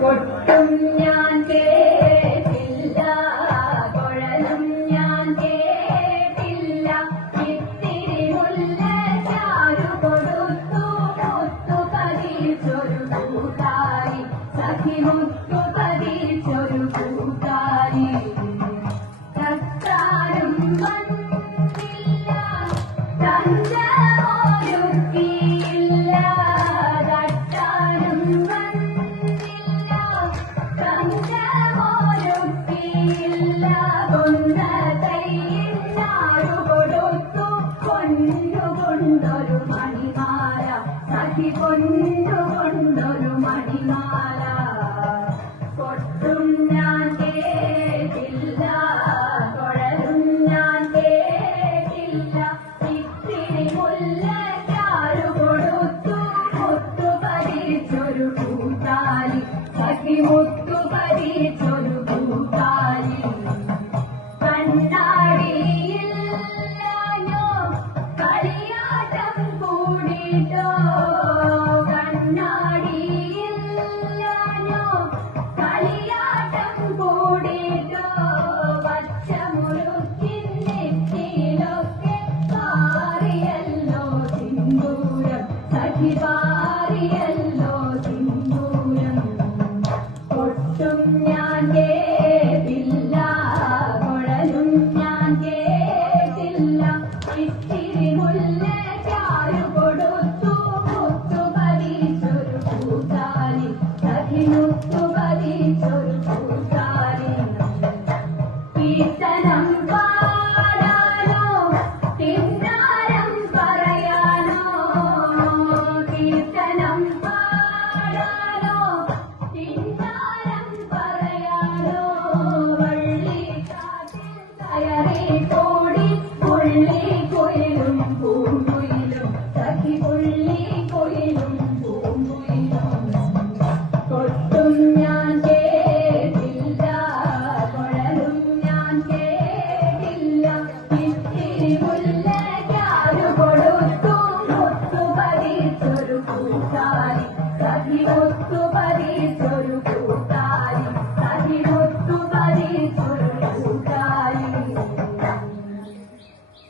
കൊട്ടും ഞാൻ കേട്ടില്ല, കുഴലും ഞാൻ കേട്ടില്ല. ഇത്തിരി മുല്ല ചാരു കൊടുത്തു മുത്തു പതിച്ചൊരു കൂട്ടായി, സഖി മുത്തു പതിച്ചൊരു കൂട്ടായി. തട്ടാനും വന്നില്ല, തഞ്ചമൊരുക്കിയില്ല. തട്ടാനും വന്നില്ല, തഞ്ചമൊരുക്കിയില്ല. കൊന്ന കൈയിനാരു കൊടുത്തു പൊന്നുകൊണ്ടൊരു മണിമാല, സഖി പൊന്നുകൊണ്ടൊരു മണിമാല. കൊട്ടും ഞാൻ കേട്ടില്ല, കുഴലും ഞാൻ കേട്ടില്ല. ഇത്തിരി മുല്ല ചാരു കൊടുത്തു മുത്തു പതിച്ചൊരു കൂട്ടാലി, സഖി മുത്തു പതിച്ചൊരു കൂട്ടാലി. കണ്ണാടിയില്ലാഞ്ഞോ കളിയാട്ടം കൂടിട്ടോ, കണ്ണാടിയില്ലാഞ്ഞോ കളിയാട്ടം കൂടിട്ടോ. പച്ചമുറുക്കിൻ നെറ്റിയിലൊക്കെ പാറിയല്ലോ സിന്ദൂരം, സഖി പാറിയല്ലോ സിന്ദൂരം. കൊട്ടും ഞാൻ കേട്ടില്ല, കുഴലും ഞാൻ കേട്ടില്ല. ഇത്തിരി മുല്ല ചാരു കൊടുത്തു മുത്തു പതിച്ചൊരു കൂട്ടാലി, സഖി മുത്തു പതിച്ചൊരു കൂട്ടാലി. കീർത്തനം പാടാനോ കിന്നാരം പറയാനോ, കീർത്തനം പാടാനോ കിന്നാരം പറയാനോ. വള്ളിക്കാട്ടിൽ കയറി തോടി പുള്ളിക്കുയിലും പൂങ്കുയിലും, സഖി പുള്ളിക്കുയിലും പൂങ്കുയിലും. കൊട്ടും ഞാൻ കേട്ടില്ല, കുഴലും ഞാൻ കേട്ടില്ല. ഇത്തിരി മുല്ല ചാരു കൊടുത്തു മുത്തു പതിച്ചൊരു കൂട്ടാലി, സഖി മുത്തു പതിച്ചൊരു